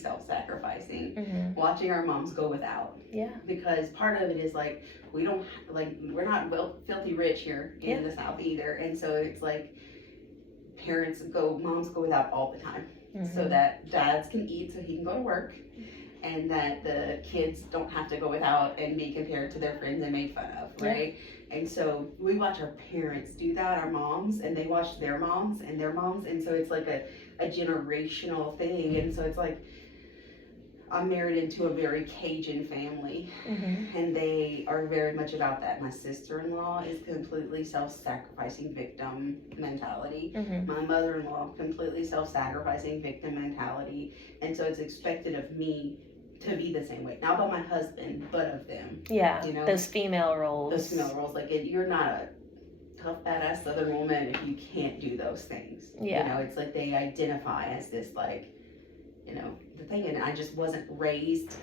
self-sacrificing, watching our moms go without. Yeah. Because part of it is like, we're not filthy rich here in the South either. And so it's like moms go without all the time. So that dads can eat so he can go to work, and that the kids don't have to go without and be compared to their friends and made fun of, right? And so we watch our parents do that, our moms, and they watch their moms and their moms, and so it's like a generational thing. And so it's like, I'm married into a very Cajun family, and they are very much about that. My sister-in-law is completely self-sacrificing victim mentality. My mother-in-law, completely self-sacrificing victim mentality. And so it's expected of me to be the same way. Not about my husband, but of them. Yeah, you know? Those female roles. Like, you're not a tough, badass Southern woman if you can't do those things. Yeah. You know, it's like they identify as this, like, you know, the thing. And I just wasn't raised.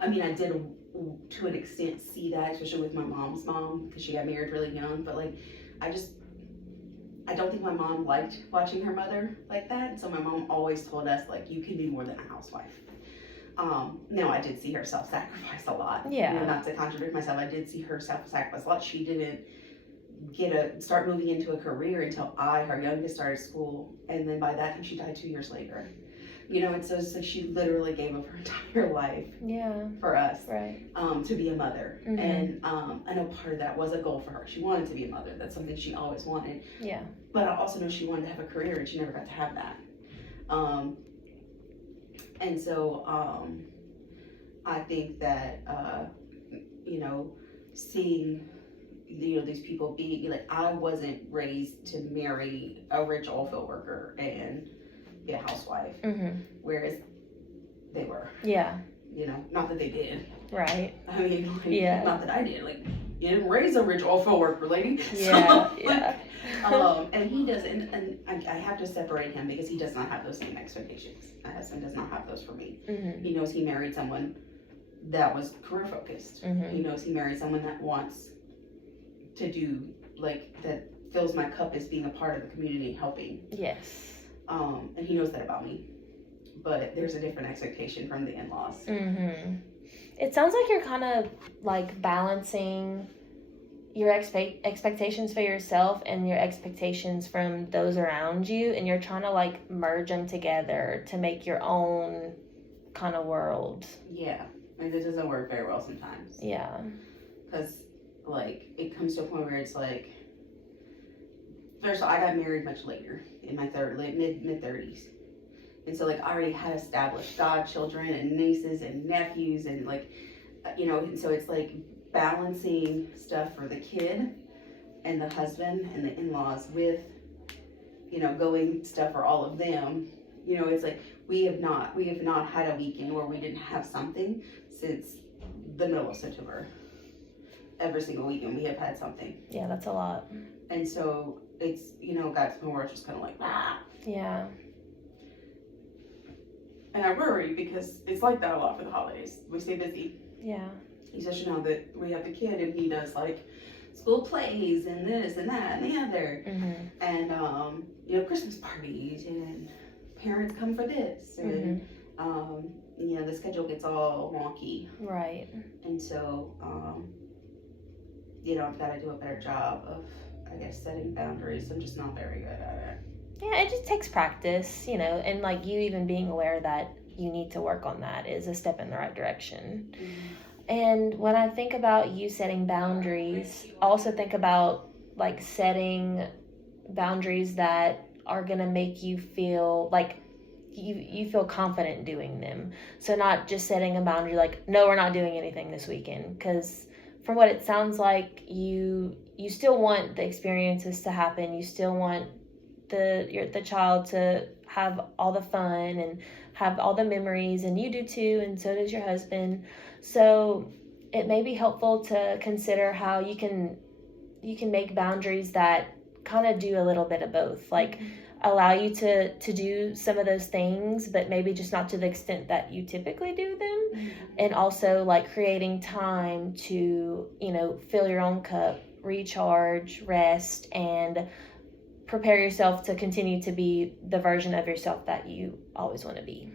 I mean, I did to an extent see that, especially with my mom's mom, because she got married really young. But like, I don't think my mom liked watching her mother like that. So my mom always told us, like, you can be more than a housewife. No, I did see her self-sacrifice a lot. Yeah. You know, not to contradict myself, I did see her self-sacrifice a lot. She didn't start moving into a career until her youngest, started school, and then by that time she died 2 years later. You know, and so it's like she literally gave up her entire life for us, right? To be a mother. And I know part of that was a goal for her. She wanted to be a mother. That's something she always wanted. Yeah. But I also know she wanted to have a career, and she never got to have that. And so I think that you know, seeing, you know, these people be like, I wasn't raised to marry a rich oil field worker and be a housewife, whereas they were. Yeah. You know, not that they did. Right. I mean, like, not that I did. Like, you didn't raise a rich oil field worker, lady. Yeah. So, yeah. And he doesn't, and I have to separate him because he does not have those same expectations. My husband does not have those for me. He knows he married someone that was career focused. He knows he married someone that wants to do, like, that fills my cup as being a part of the community, helping. Yes. And he knows that about me. But there's a different expectation from the in-laws. It sounds like you're kind of like balancing your expectations for yourself and your expectations from those around you, and you're trying to like merge them together to make your own kind of world. Yeah, and this doesn't work very well sometimes. Yeah. Because like it comes to a point where it's like, first of all, I got married much later in my mid-30s. And so, like, I already had established godchildren and nieces and nephews and, like, you know, and so it's, like, balancing stuff for the kid and the husband and the in-laws with, you know, going stuff for all of them. You know, it's like, we have not had a weekend where we didn't have something since the middle of September. Every single weekend we have had something. Yeah, that's a lot. And so, it's, you know, got to the point where it's just kind of like, ah. Yeah. And I worry because it's like that a lot for the holidays. We stay busy. Yeah. Especially now that we have the kid and he does like school plays and this and that and the other. And, you know, Christmas parties and parents come for this. And, you know, the schedule gets all wonky. Right. And so, you know, I've got to do a better job of, I guess, setting boundaries. I'm just not very good at it. Yeah, it just takes practice, you know, and like you even being aware that you need to work on that is a step in the right direction. And when I think about you setting boundaries, I also think about like setting boundaries that are going to make you feel like you feel confident doing them. So not just setting a boundary like, no, we're not doing anything this weekend, because from what it sounds like, you still want the experiences to happen. You still want the child to have all the fun and have all the memories, and you do too, and so does your husband. So it may be helpful to consider how you can make boundaries that kind of do a little bit of both, like allow you to do some of those things, but maybe just not to the extent that you typically do them. And also like creating time to, you know, fill your own cup, recharge, rest, and prepare yourself to continue to be the version of yourself that you always want to be.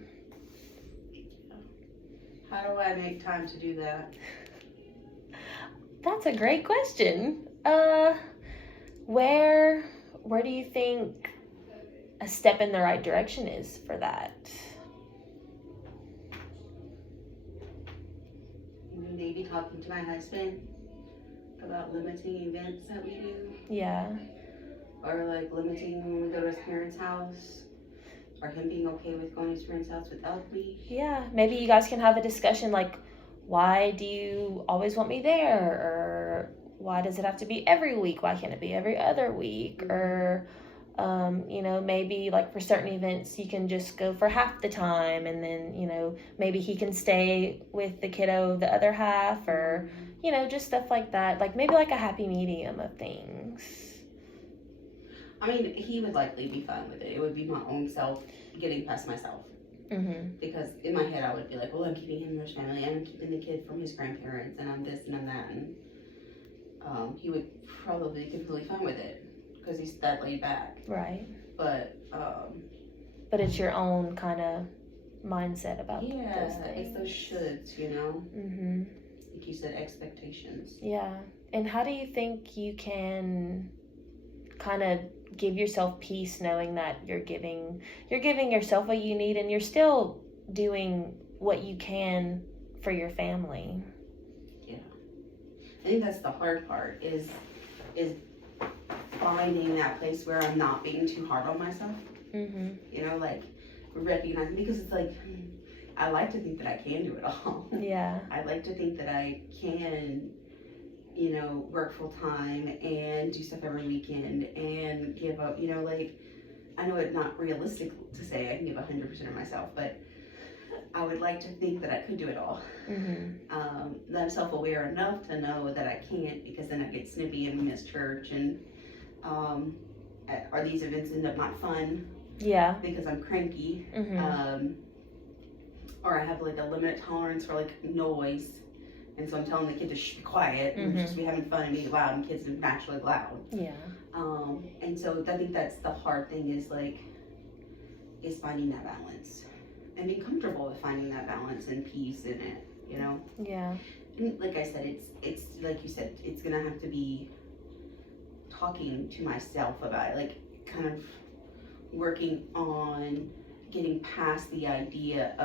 How do I make time to do that? That's a great question. Where do you think a step in the right direction is for that? Maybe talking to my husband about limiting events that we do. Yeah. Or like limiting when we go to his parents' house. Or him being okay with going to his parents' house without me. Yeah. Maybe you guys can have a discussion like, why do you always want me there? Or why does it have to be every week? Why can't it be every other week? Or maybe like for certain events you can just go for half the time, and then maybe he can stay with the kiddo the other half, or just stuff like that, like maybe like a happy medium of things. I mean, he would likely be fine with it. It would be my own self getting past myself. Mm-hmm. Because in my head I would be like, well, I'm keeping him from his family, and I'm keeping the kid from his grandparents, and I'm this and I'm that, and he would probably be completely fine with it because he's that laid back. Right. But it's your own kind of mindset about those things. It's those shoulds, Mm-hmm. Like you said, expectations. Yeah. And how do you think you can kind of give yourself peace knowing that you're giving yourself what you need, and you're still doing what you can for your family? Yeah. I think that's the hard part is finding that place where I'm not being too hard on myself. Mm-hmm. Like recognizing, because it's like, I like to think that I can do it all. Yeah. I like to think that I can, work full time and do stuff every weekend and give up, I know it's not realistic to say I can give 100% of myself, but I would like to think that I could do it all. Mm-hmm. That I'm self-aware enough to know that I can't, because then I get snippy and miss church, and or these events end up not fun. Yeah. Because I'm cranky. Mm-hmm. Or I have like a limited tolerance for like noise, and so I'm telling the kid to be quiet and just be having fun and be loud, and kids are naturally loud. Yeah. And so I think that's the hard thing, is finding that balance and being comfortable with finding that balance and peace in it, Yeah. And like I said, it's like you said, it's gonna have to be talking to myself about it, like kind of working on getting past the idea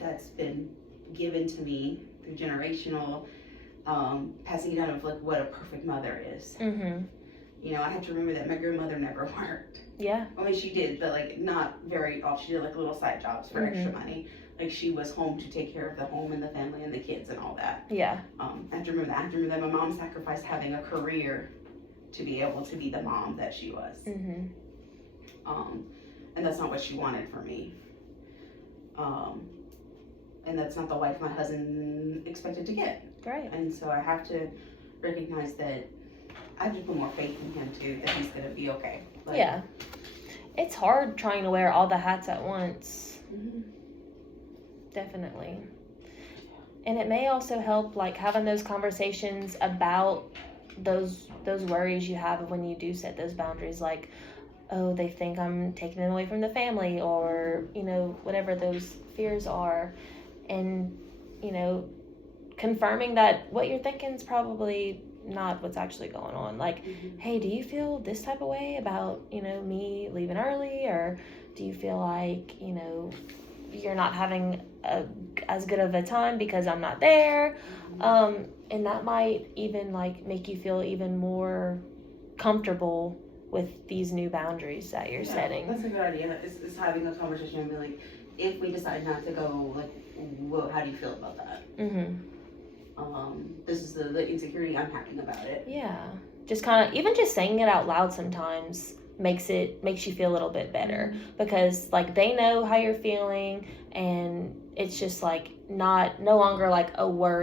that's been given to me through generational, passing it down of like what a perfect mother is. Mm-hmm. I have to remember that my grandmother never worked. Yeah. I mean, she did, but like not very often. She did like little side jobs for extra money. Like she was home to take care of the home and the family and the kids and all that. Yeah. I have to remember that. I have to remember that my mom sacrificed having a career to be able to be the mom that she was. Mm-hmm. And that's not what she wanted for me. And that's not the wife my husband expected to get. Right. And so I have to recognize that I have to put more faith in him too, that he's gonna be okay. Yeah. It's hard trying to wear all the hats at once. Mm-hmm. Definitely. And it may also help like having those conversations about those worries you have when you do set those boundaries, like, oh, they think I'm taking them away from the family, or whatever those fears are, and confirming that what you're thinking is probably not what's actually going on. Like, hey, do you feel this type of way about me leaving early, or do you feel like you're not having as good of a time because I'm not there? And that might even like make you feel even more comfortable with these new boundaries that you're setting. That's a good idea. Is having a conversation and be like, if we decide not to go, like, how do you feel about that? This is the insecurity I'm having about it. Yeah, just kind of even just saying it out loud sometimes makes you feel a little bit better, because like they know how you're feeling, and it's just like no longer like a worry